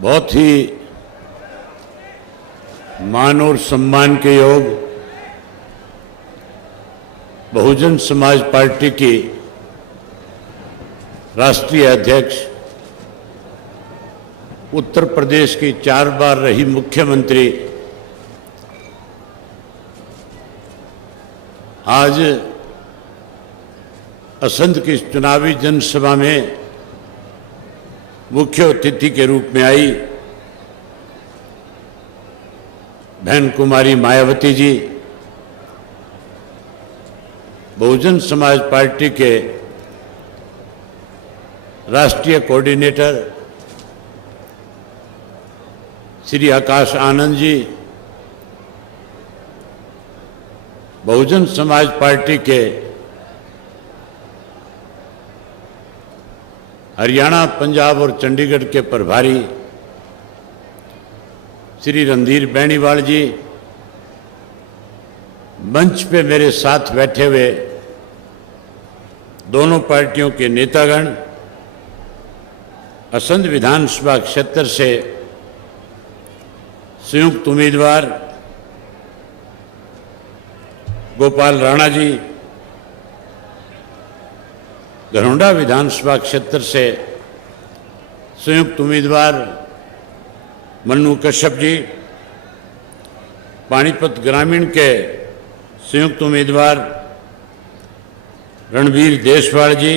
बहुत ही मान और सम्मान के योग बहुजन समाज पार्टी की राष्ट्रीय अध्यक्ष, उत्तर प्रदेश की 4 बार रही मुख्यमंत्री, आज असंध की चुनावी जनसभा में मुख्य अतिथि के रूप में आई। बहन कुमारी मायावती जी बहुजन समाज पार्टी के राष्ट्रीय कोऑर्डिनेटर, श्री आकाश आनंद जी बहुजन समाज पार्टी के हरियाणा, पंजाब और चंडीगढ़ के प्रभारी, श्री रणधीर बेनीवाल जी, मंच पे मेरे साथ बैठे हुए दोनों पार्टियों के नेतागण, असंध विधानसभा क्षेत्र से संयुक्त उम्मीदवार गोपाल राणा जी, घरौंडा विधानसभा क्षेत्र से संयुक्त उम्मीदवार मन्नू कश्यप जी, पानीपत ग्रामीण के संयुक्त उम्मीदवार रणवीर देशवाल जी,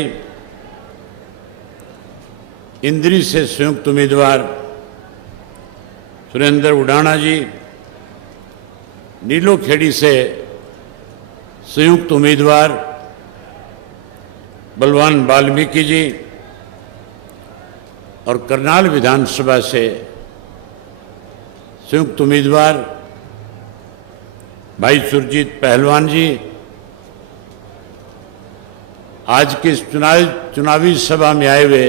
इंद्री से संयुक्त उम्मीदवार सुरेंद्र उडाना जी, नीलोखेड़ी से संयुक्त उम्मीदवार बलवान वाल्मीकि जी और करनाल विधानसभा से संयुक्त उम्मीदवार भाई सुरजीत पहलवान जी, आज की इस चुनावी सभा में आए हुए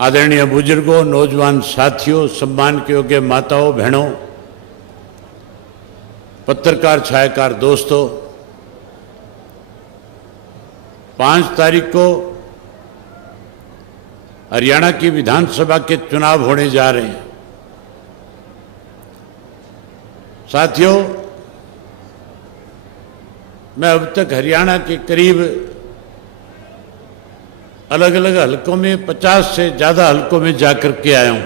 आदरणीय बुजुर्गों, नौजवान साथियों, सम्मान के योग्य माताओं, बहनों, पत्रकार छायाकार दोस्तों, 5 तारीख को हरियाणा की विधानसभा के चुनाव होने जा रहे हैं। साथियों, मैं अब तक हरियाणा के करीब अलग अलग हलकों में 50 से ज़्यादा हलकों में जाकर के आया हूं।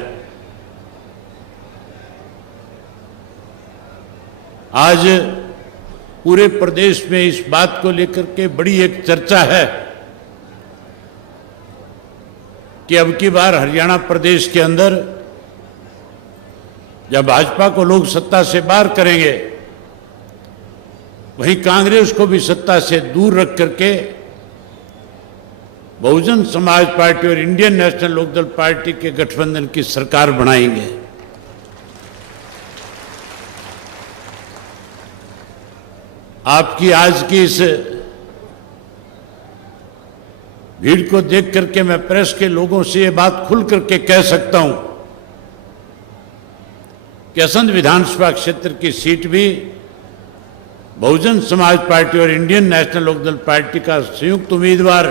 आज पूरे प्रदेश में इस बात को लेकर के बड़ी एक चर्चा है कि अब की बार हरियाणा प्रदेश के अंदर जब भाजपा को लोग सत्ता से बाहर करेंगे, वहीं कांग्रेस को भी सत्ता से दूर रख करके बहुजन समाज पार्टी और इंडियन नेशनल लोकदल पार्टी के गठबंधन की सरकार बनाएंगे। आपकी आज की इस भीड़ को देख करके मैं प्रेस के लोगों से ये बात खुल करके कह सकता हूं कि असंध विधानसभा क्षेत्र की सीट भी बहुजन समाज पार्टी और इंडियन नेशनल लोकदल पार्टी का संयुक्त उम्मीदवार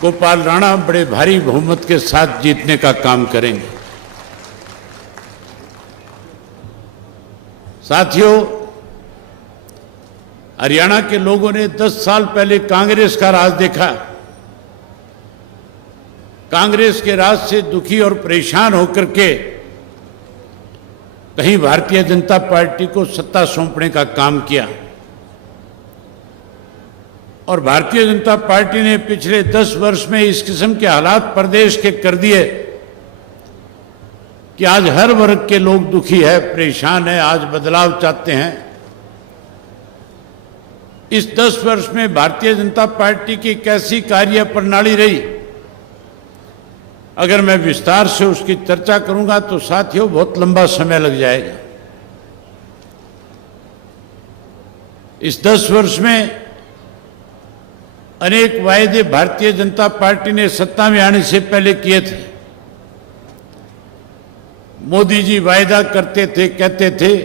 गोपाल राणा बड़े भारी बहुमत के साथ जीतने का काम करेंगे। साथियों, हरियाणा के लोगों ने 10 साल पहले कांग्रेस का राज देखा। कांग्रेस के राज से दुखी और परेशान होकर के कहीं भारतीय जनता पार्टी को सत्ता सौंपने का काम किया और भारतीय जनता पार्टी ने पिछले 10 वर्ष में इस किस्म के हालात प्रदेश के कर दिए कि आज हर वर्ग के लोग दुखी है, परेशान है, आज बदलाव चाहते हैं। इस 10 वर्ष में भारतीय जनता पार्टी की कैसी कार्य प्रणाली रही, अगर मैं विस्तार से उसकी चर्चा करूंगा तो साथियों बहुत लंबा समय लग जाएगा। इस 10 वर्ष में अनेक वायदे भारतीय जनता पार्टी ने सत्ता में आने से पहले किए थे। मोदी जी वायदा करते थे, कहते थे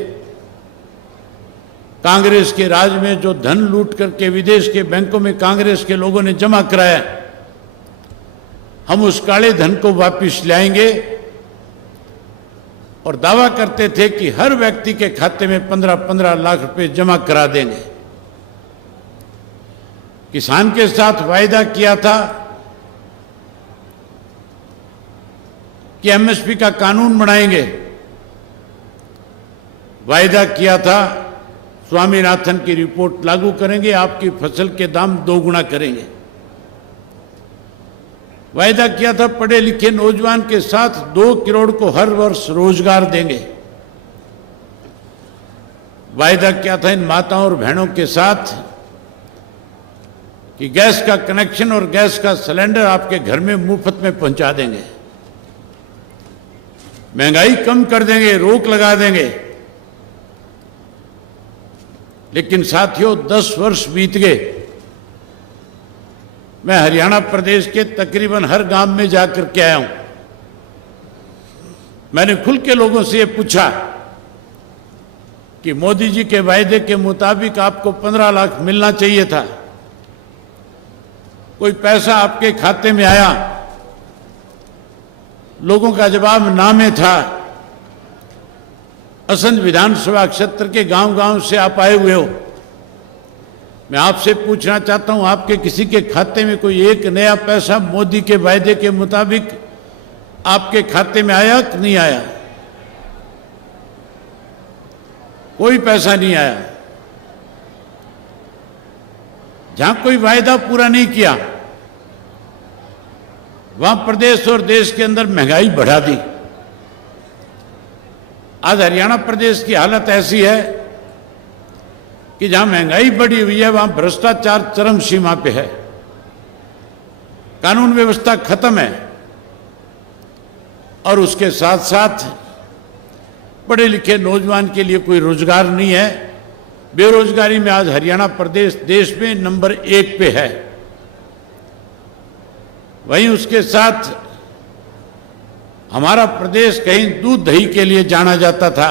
कांग्रेस के राज में जो धन लूट करके विदेश के बैंकों में कांग्रेस के लोगों ने जमा कराया, हम उस काले धन को वापस लाएंगे और दावा करते थे कि हर व्यक्ति के खाते में 15-15 लाख रुपए जमा करा देंगे। किसान के साथ वायदा किया था कि एमएसपी का कानून बनाएंगे। वायदा किया था स्वामीनाथन की रिपोर्ट लागू करेंगे, आपकी फसल के दाम दोगुना करेंगे। वायदा किया था पढ़े लिखे नौजवान के साथ 2 करोड़ को हर वर्ष रोजगार देंगे। वायदा किया था इन माताओं और बहनों के साथ कि गैस का कनेक्शन और गैस का सिलेंडर आपके घर में मुफ्त में पहुंचा देंगे, महंगाई कम कर देंगे, रोक लगा देंगे। लेकिन साथियों 10 वर्ष बीत गए। मैं हरियाणा प्रदेश के तकरीबन हर गांव में जाकर के आया हूं। मैंने खुल के लोगों से ये पूछा कि मोदी जी के वायदे के मुताबिक आपको 15 लाख मिलना चाहिए था, कोई पैसा आपके खाते में आया? लोगों का जवाब ना में था। असंध विधानसभा क्षेत्र के गांव-गांव से आप आए हुए हो। मैं आपसे पूछना चाहता हूं, आपके किसी के खाते में कोई एक नया पैसा मोदी के वायदे के मुताबिक आपके खाते में आया कि नहीं आया? कोई पैसा नहीं आया। जहां कोई वायदा पूरा नहीं किया, वहां प्रदेश और देश के अंदर महंगाई बढ़ा दी। आज हरियाणा प्रदेश की हालत ऐसी है कि जहां महंगाई बढ़ी हुई है वहां भ्रष्टाचार चरम सीमा पे है, कानून व्यवस्था खत्म है और उसके साथ साथ पढ़े लिखे नौजवान के लिए कोई रोजगार नहीं है। बेरोजगारी में आज हरियाणा प्रदेश देश में नंबर 1 पे है। वहीं उसके साथ हमारा प्रदेश कहीं दूध दही के लिए जाना जाता था,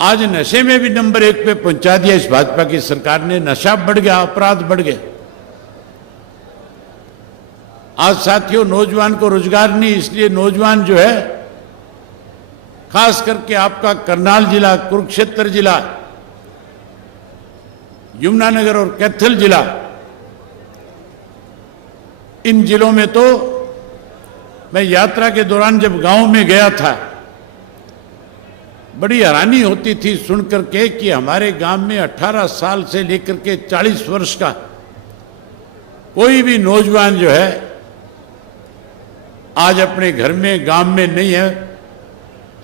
आज नशे में भी नंबर 1 पे पहुंचा दिया इस भाजपा की सरकार ने। नशा बढ़ गया, अपराध बढ़ गए। आज साथियों नौजवान को रोजगार नहीं, इसलिए नौजवान जो है, खास करके आपका करनाल जिला, कुरुक्षेत्र जिला, यमुनानगर और कैथल जिला, इन जिलों में तो मैं यात्रा के दौरान जब गांव में गया था, बड़ी हैरानी होती थी सुनकर के कि हमारे गांव में 18 साल से लेकर के 40 वर्ष का कोई भी नौजवान जो है आज अपने घर में गांव में नहीं है।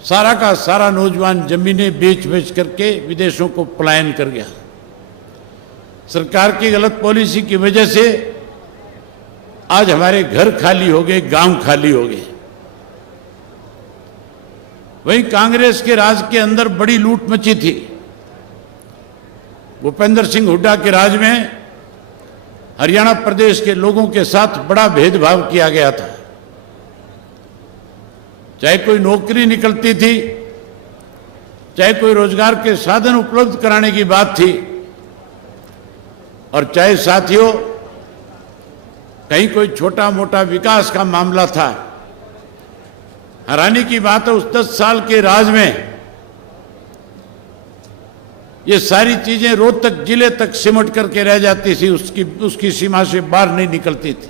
सारा का सारा नौजवान जमीनें बेच बेच करके विदेशों को पलायन कर गया। सरकार की गलत पॉलिसी की वजह से आज हमारे घर खाली हो गए, गांव खाली हो गए। वहीं कांग्रेस के राज के अंदर बड़ी लूट मची थी। भूपेंद्र सिंह हुड्डा के राज में हरियाणा प्रदेश के लोगों के साथ बड़ा भेदभाव किया गया था। चाहे कोई नौकरी निकलती थी, चाहे कोई रोजगार के साधन उपलब्ध कराने की बात थी, और चाहे साथियों कहीं कोई छोटा मोटा विकास का मामला था। हैरानी की बात है, उस 10 साल के राज में ये सारी चीजें रोहतक जिले तक सिमट करके रह जाती थी, उसकी सीमा से बाहर नहीं निकलती थी।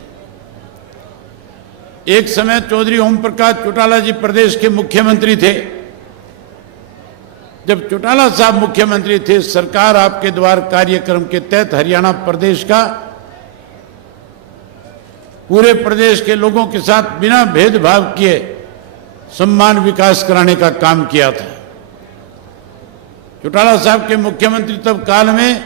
एक समय चौधरी ओम प्रकाश चौटाला जी प्रदेश के मुख्यमंत्री थे। जब चौटाला साहब मुख्यमंत्री थे, सरकार आपके द्वार कार्यक्रम के तहत हरियाणा प्रदेश का पूरे प्रदेश के लोगों के साथ बिना भेदभाव किए सम्मान विकास कराने का काम किया था। चौटाला साहब के मुख्यमंत्री तब काल में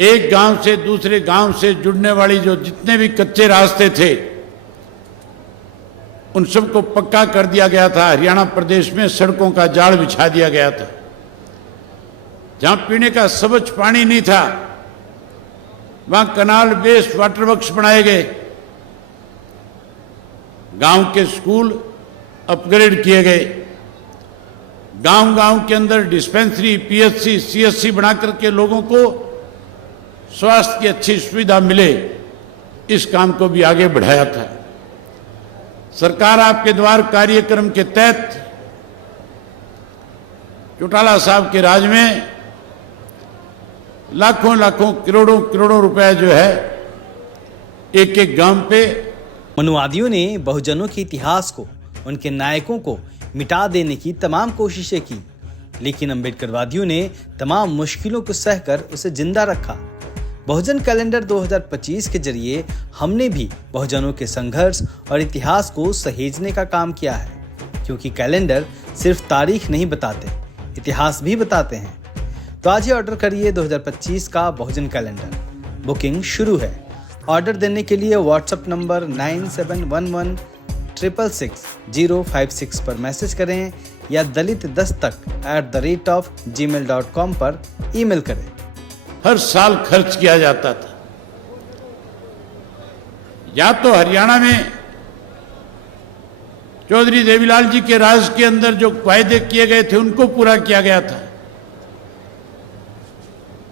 एक गांव से दूसरे गांव से जुड़ने वाली जो जितने भी कच्चे रास्ते थे उन सबको पक्का कर दिया गया था। हरियाणा प्रदेश में सड़कों का जाल बिछा दिया गया था। जहां पीने का स्वच्छ पानी नहीं था वहां कनाल बेस्ड वाटर वर्क्स बनाए गए। गांव के स्कूल अपग्रेड किए गए। गांव-गांव के अंदर डिस्पेंसरी, पीएचसी, सीएचसी बना करके लोगों को स्वास्थ्य की अच्छी सुविधा मिले, इस काम को भी आगे बढ़ाया था। सरकार आपके द्वार कार्यक्रम के तहत चौटाला साहब के राज में लाखों लाखों करोड़ों करोड़ों रुपए जो है एक एक गांव पे। मनुवादियों ने बहुजनों के इतिहास को, उनके नायकों को मिटा देने की तमाम कोशिशें की, लेकिन अम्बेडकरवादियों ने तमाम मुश्किलों को सहकर उसे जिंदा रखा। बहुजन कैलेंडर 2025 के जरिए हमने भी बहुजनों के संघर्ष और इतिहास को सहेजने का काम किया है, क्योंकि कैलेंडर सिर्फ तारीख नहीं बताते, इतिहास भी बताते हैं। तो आज ही ऑर्डर करिए 2025 का बहुजन कैलेंडर। बुकिंग शुरू है। ऑर्डर देने के लिए व्हाट्सएप नंबर 9711666056 पर मैसेज करें या dalitdastak@gmail.com पर ईमेल करें। हर साल खर्च किया जाता था। या तो हरियाणा में चौधरी देवीलाल जी के राज के अंदर जो वायदे किए गए थे उनको पूरा किया गया था,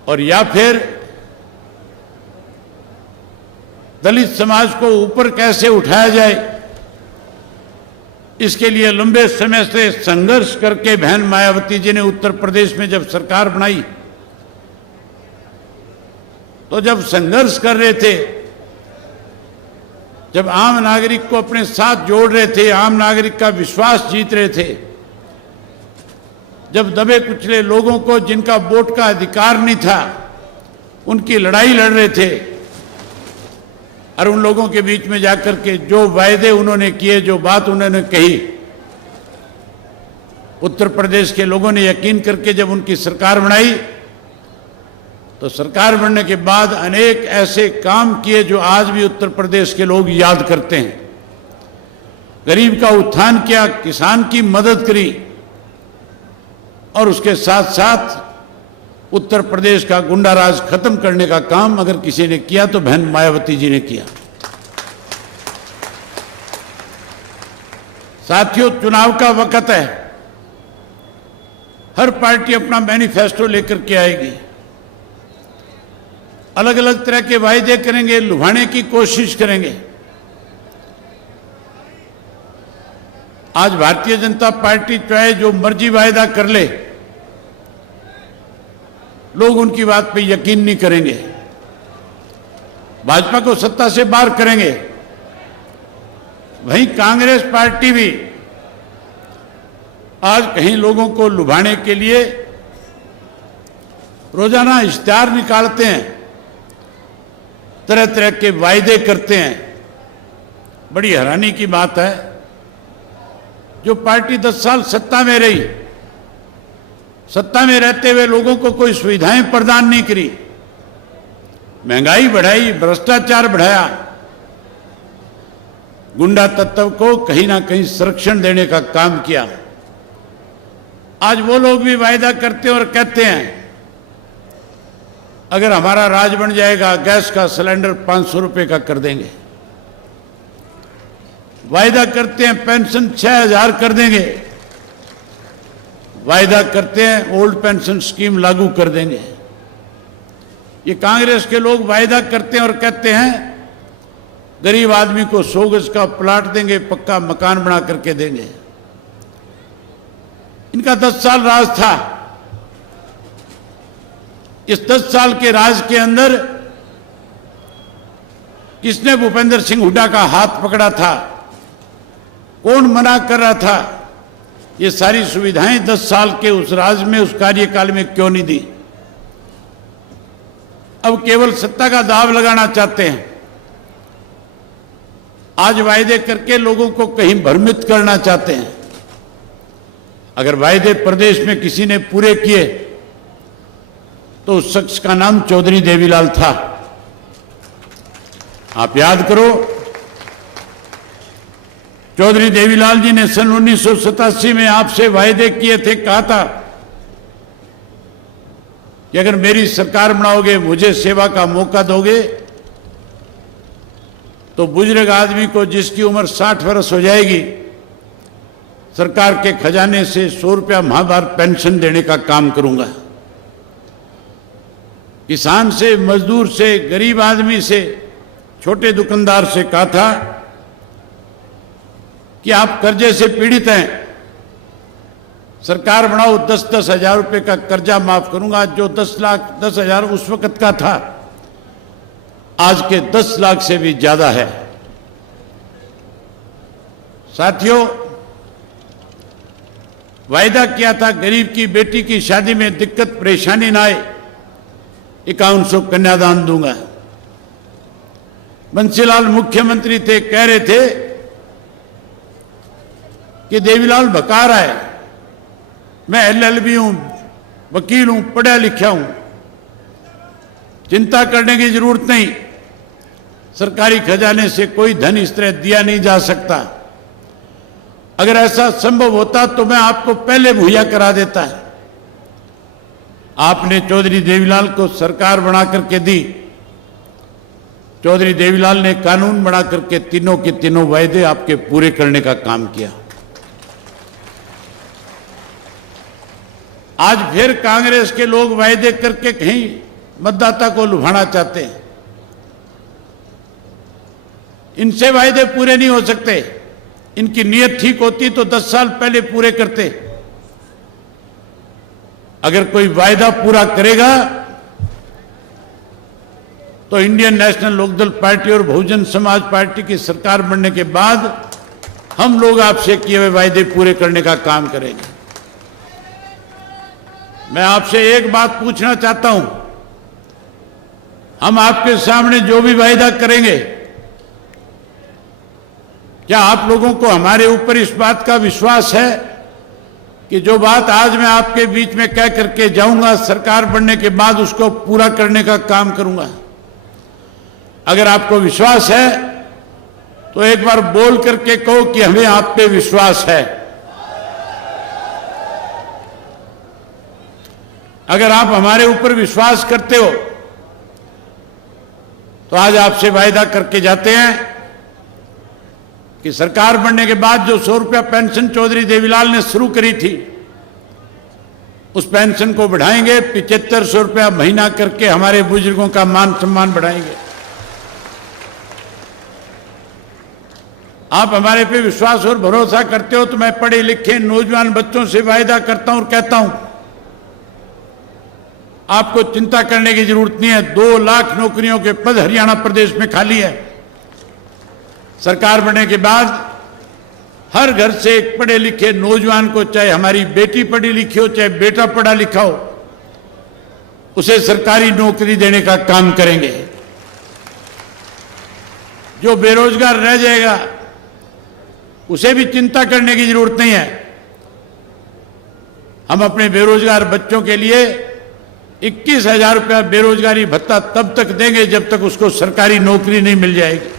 और या फिर दलित समाज को ऊपर कैसे उठाया जाए, इसके लिए लंबे समय से संघर्ष करके बहन मायावती जी ने उत्तर प्रदेश में जब सरकार बनाई, तो जब संघर्ष कर रहे थे, जब आम नागरिक को अपने साथ जोड़ रहे थे, आम नागरिक का विश्वास जीत रहे थे, जब दबे कुचले लोगों को जिनका वोट का अधिकार नहीं था उनकी लड़ाई लड़ रहे थे, और उन लोगों के बीच में जाकर के जो वायदे उन्होंने किए, जो बात उन्होंने कही, उत्तर प्रदेश के लोगों ने यकीन करके जब उनकी सरकार बनाई, तो सरकार बनने के बाद अनेक ऐसे काम किए जो आज भी उत्तर प्रदेश के लोग याद करते हैं। गरीब का उत्थान किया, किसान की मदद करी, और उसके साथ साथ उत्तर प्रदेश का गुंडा राज खत्म करने का काम अगर किसी ने किया तो बहन मायावती जी ने किया। साथियों, चुनाव का वक्त है। हर पार्टी अपना मैनिफेस्टो लेकर के आएगी, अलग अलग तरह के वायदे करेंगे, लुभाने की कोशिश करेंगे। आज भारतीय जनता पार्टी चाहे जो मर्जी वायदा कर ले, लोग उनकी बात पे यकीन नहीं करेंगे, भाजपा को सत्ता से बाहर करेंगे। वहीं कांग्रेस पार्टी भी आज कहीं लोगों को लुभाने के लिए रोजाना इश्तिहार निकालते हैं, तरह तरह के वायदे करते हैं। बड़ी हैरानी की बात है, जो पार्टी 10 साल सत्ता में रही, सत्ता में रहते हुए लोगों को कोई सुविधाएं प्रदान नहीं करी, महंगाई बढ़ाई, भ्रष्टाचार बढ़ाया, गुंडा तत्व को कहीं ना कहीं संरक्षण देने का काम किया। आज वो लोग भी वायदा करते हैं और कहते हैं अगर हमारा राज बन जाएगा गैस का सिलेंडर 500 रुपए का कर देंगे। वायदा करते हैं पेंशन 6000 कर देंगे। वायदा करते हैं ओल्ड पेंशन स्कीम लागू कर देंगे। ये कांग्रेस के लोग वायदा करते हैं और कहते हैं गरीब आदमी को 100 गज का प्लाट देंगे, पक्का मकान बना करके देंगे। इनका 10 साल राज था। इस 10 साल के राज के अंदर किसने भूपेंद्र सिंह हुड्डा का हाथ पकड़ा था? कौन मना कर रहा था? ये सारी सुविधाएं 10 साल के उस राज में, उस कार्यकाल में क्यों नहीं दी? अब केवल सत्ता का दाव लगाना चाहते हैं। आज वायदे करके लोगों को कहीं भ्रमित करना चाहते हैं। अगर वायदे प्रदेश में किसी ने पूरे किए तो उस शख्स का नाम चौधरी देवीलाल था। आप याद करो, चौधरी देवीलाल जी ने सन 1987 में आपसे वायदे किए थे, कहा था कि अगर मेरी सरकार बनाओगे, मुझे सेवा का मौका दोगे, तो बुजुर्ग आदमी को जिसकी उम्र 60 वर्ष हो जाएगी, सरकार के खजाने से 100 रुपया माहवार पेंशन देने का काम करूंगा। किसान से, मजदूर से, गरीब आदमी से छोटे दुकानदार से कहा था कि आप कर्जे से पीड़ित हैं, सरकार बनाओ 10-10 हजार रुपए का कर्जा माफ करूंगा। जो 10,10,000 उस वक्त का था, आज के 10 लाख से भी ज्यादा है। साथियों, वायदा किया था गरीब की बेटी की शादी में दिक्कत परेशानी ना आए, 5100 कन्यादान दूंगा। बंसीलाल मुख्यमंत्री थे, कह रहे थे कि देवीलाल भकार है, मैं LLB हूं, वकील हूं, पढ़ा लिखा हूं, चिंता करने की जरूरत नहीं, सरकारी खजाने से कोई धन इस तरह दिया नहीं जा सकता। अगर ऐसा संभव होता तो मैं आपको पहले मुहैया करा देता। आपने चौधरी देवीलाल को सरकार बना करके दी। चौधरी देवीलाल ने कानून बना करके तीनों के तीनों वायदे आपके पूरे करने का काम किया। आज फिर कांग्रेस के लोग वायदे करके कहीं मतदाता को लुभाना चाहते हैं। इनसे वायदे पूरे नहीं हो सकते। इनकी नीयत ठीक होती तो 10 साल पहले पूरे करते। अगर कोई वायदा पूरा करेगा तो इंडियन नेशनल लोकदल पार्टी और बहुजन समाज पार्टी की सरकार बनने के बाद हम लोग आपसे किए हुए वायदे पूरे करने का काम करेंगे। मैं आपसे एक बात पूछना चाहता हूं, हम आपके सामने जो भी वायदा करेंगे, क्या आप लोगों को हमारे ऊपर इस बात का विश्वास है कि जो बात आज मैं आपके बीच में कह करके जाऊंगा, सरकार बनने के बाद उसको पूरा करने का काम करूंगा? अगर आपको विश्वास है तो एक बार बोल करके कहो कि हमें आप पे विश्वास है। अगर आप हमारे ऊपर विश्वास करते हो तो आज आपसे वायदा करके जाते हैं कि सरकार बनने के बाद जो 100 रुपया पेंशन चौधरी देवीलाल ने शुरू करी थी, उस पेंशन को बढ़ाएंगे, 7500 रुपया महीना करके हमारे बुजुर्गों का मान सम्मान बढ़ाएंगे। आप हमारे पे विश्वास और भरोसा करते हो तो मैं पढ़े लिखे नौजवान बच्चों से वायदा करता हूं और कहता हूं, आपको चिंता करने की जरूरत नहीं है। 2 लाख नौकरियों के पद हरियाणा प्रदेश में खाली है। सरकार बनने के बाद हर घर से एक पढ़े लिखे नौजवान को, चाहे हमारी बेटी पढ़ी लिखी हो, चाहे बेटा पढ़ा लिखा हो, उसे सरकारी नौकरी देने का काम करेंगे। जो बेरोजगार रह जाएगा उसे भी चिंता करने की जरूरत नहीं है। हम अपने बेरोजगार बच्चों के लिए 21,000 रुपया बेरोजगारी भत्ता तब तक देंगे जब तक उसको सरकारी नौकरी नहीं मिल जाएगी।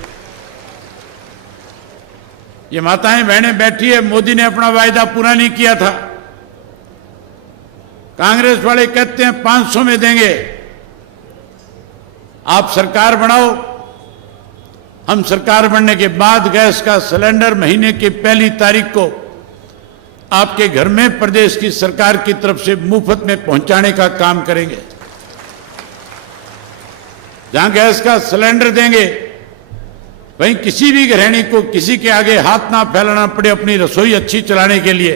ये माताएं बहनें बैठी है, मोदी ने अपना वायदा पूरा नहीं किया था। कांग्रेस वाले कहते हैं 500 में देंगे। आप सरकार बनाओ, हम सरकार बनने के बाद गैस का सिलेंडर महीने की पहली तारीख को आपके घर में प्रदेश की सरकार की तरफ से मुफ्त में पहुंचाने का काम करेंगे। जहां गैस का सिलेंडर देंगे वहीं किसी भी गृहिणी को किसी के आगे हाथ ना फैलाना पड़े अपनी रसोई अच्छी चलाने के लिए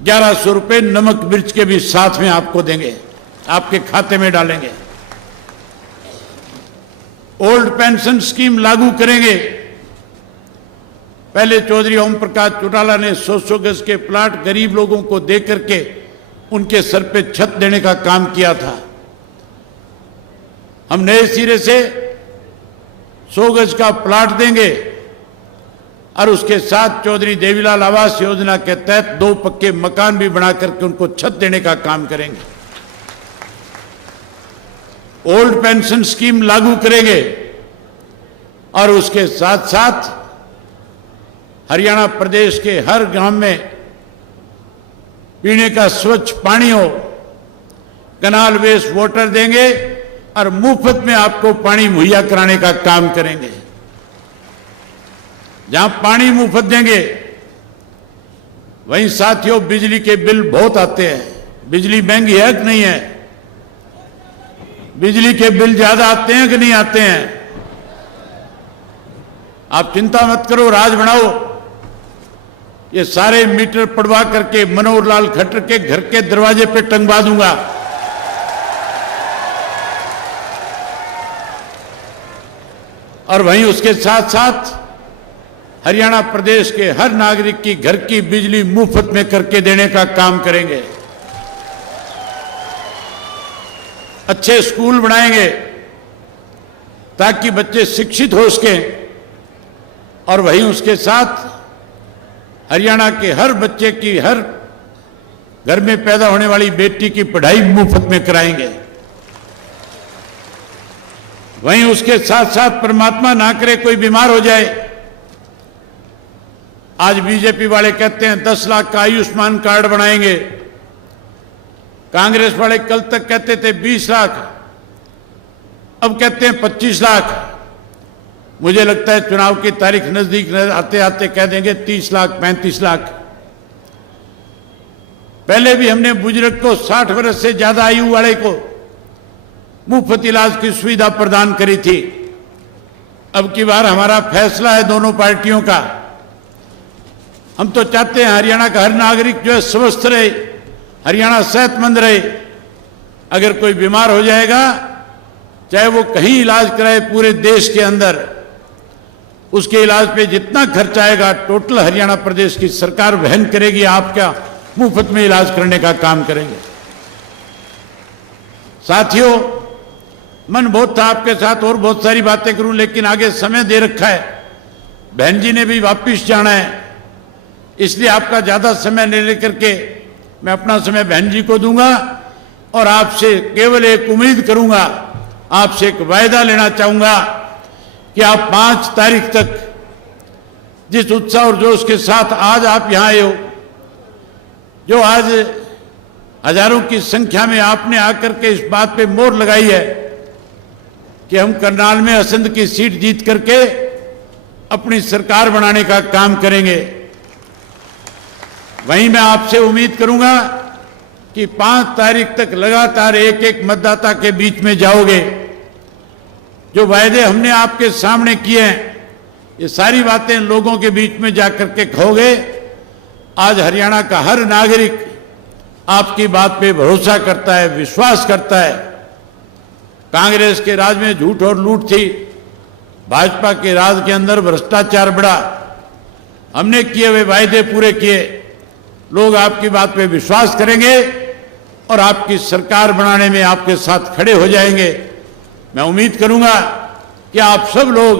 1100 रुपये नमक मिर्च के भी साथ में आपको देंगे, आपके खाते में डालेंगे। ओल्ड पेंशन स्कीम लागू करेंगे। पहले चौधरी ओम प्रकाश चौटाला ने 100 गज के प्लाट गरीब लोगों को दे करके उनके सर पे छत देने का काम किया था। हम नए सिरे से 100 गज का प्लाट देंगे और उसके साथ चौधरी देवीलाल आवास योजना के तहत 2 पक्के मकान भी बना करके उनको छत देने का काम करेंगे। ओल्ड पेंशन स्कीम लागू करेंगे और उसके साथ साथ हरियाणा प्रदेश के हर गांव में पीने का स्वच्छ पानी हो, कनाल वेस्ट वाटर देंगे और मुफ्त में आपको पानी मुहैया कराने का काम करेंगे। जहां पानी मुफ्त देंगे वहीं साथियों बिजली के बिल बहुत आते हैं। बिजली महंगी है कि नहीं है? बिजली के बिल ज्यादा आते हैं कि नहीं आते हैं? आप चिंता मत करो, राज बनाओ। ये सारे मीटर पड़वा करके मनोहर लाल खट्टर के घर के दरवाजे पे टंगवा दूंगा। और वहीं उसके साथ साथ हरियाणा प्रदेश के हर नागरिक की घर की बिजली मुफ्त में करके देने का काम करेंगे। अच्छे स्कूल बनाएंगे ताकि बच्चे शिक्षित हो सकें। और वहीं उसके साथ हरियाणा के हर बच्चे की, हर घर में पैदा होने वाली बेटी की पढ़ाई मुफ्त में कराएंगे। वहीं उसके साथ साथ परमात्मा ना करे कोई बीमार हो जाए। आज बीजेपी वाले कहते हैं 10 लाख का आयुष्मान कार्ड बनाएंगे, कांग्रेस वाले कल तक कहते थे 20 लाख, अब कहते हैं 25 लाख। मुझे लगता है चुनाव की तारीख नजदीक आते आते कह देंगे 30 लाख 35 लाख। पहले भी हमने बुजुर्ग को 60 वर्ष से ज्यादा आयु वाले को मुफ्त इलाज की सुविधा प्रदान करी थी। अब की बार हमारा फैसला है दोनों पार्टियों का। हम तो चाहते हैं हरियाणा का हर नागरिक जो है स्वस्थ रहे, हरियाणा सेहतमंद रहे। अगर कोई बीमार हो जाएगा, चाहे वो कहीं इलाज कराए पूरे देश के अंदर, उसके इलाज पे जितना खर्च आएगा टोटल हरियाणा प्रदेश की सरकार वहन करेगी। आपका मुफ्त में इलाज करने का काम करेंगे। साथियों, मन बहुत था आपके साथ और बहुत सारी बातें करूं, लेकिन आगे समय दे रखा है। बहन जी ने भी वापिस जाना है, इसलिए आपका ज्यादा समय ले लेकर के मैं अपना समय बहन जी को दूंगा। और आपसे केवल एक उम्मीद करूंगा, आपसे एक वायदा लेना चाहूंगा कि आप 5 तारीख तक जिस उत्साह और जोश के साथ आज आप यहां आए हो, जो आज हजारों की संख्या में आपने आकर के इस बात पे मोहर लगाई है कि हम करनाल में असंध की सीट जीत करके अपनी सरकार बनाने का काम करेंगे, वहीं मैं आपसे उम्मीद करूंगा कि 5 तारीख तक लगातार एक एक मतदाता के बीच में जाओगे। जो वायदे हमने आपके सामने किए हैं, ये सारी बातें लोगों के बीच में जाकर के कहोगे। आज हरियाणा का हर नागरिक आपकी बात पे भरोसा करता है, विश्वास करता है। कांग्रेस के राज में झूठ और लूट थी, भाजपा के राज के अंदर भ्रष्टाचार बढ़ा। हमने किए हुए वायदे पूरे किए, लोग आपकी बात पे विश्वास करेंगे और आपकी सरकार बनाने में आपके साथ खड़े हो जाएंगे। मैं उम्मीद करूंगा कि आप सब लोग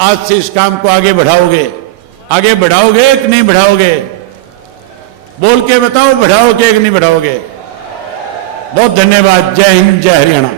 आज से इस काम को आगे बढ़ाओगे। आगे बढ़ाओगे कि नहीं बढ़ाओगे? बोल के बताओ, बढ़ाओगे कि नहीं बढ़ाओगे? बहुत धन्यवाद। जय हिंद, जय हरियाणा।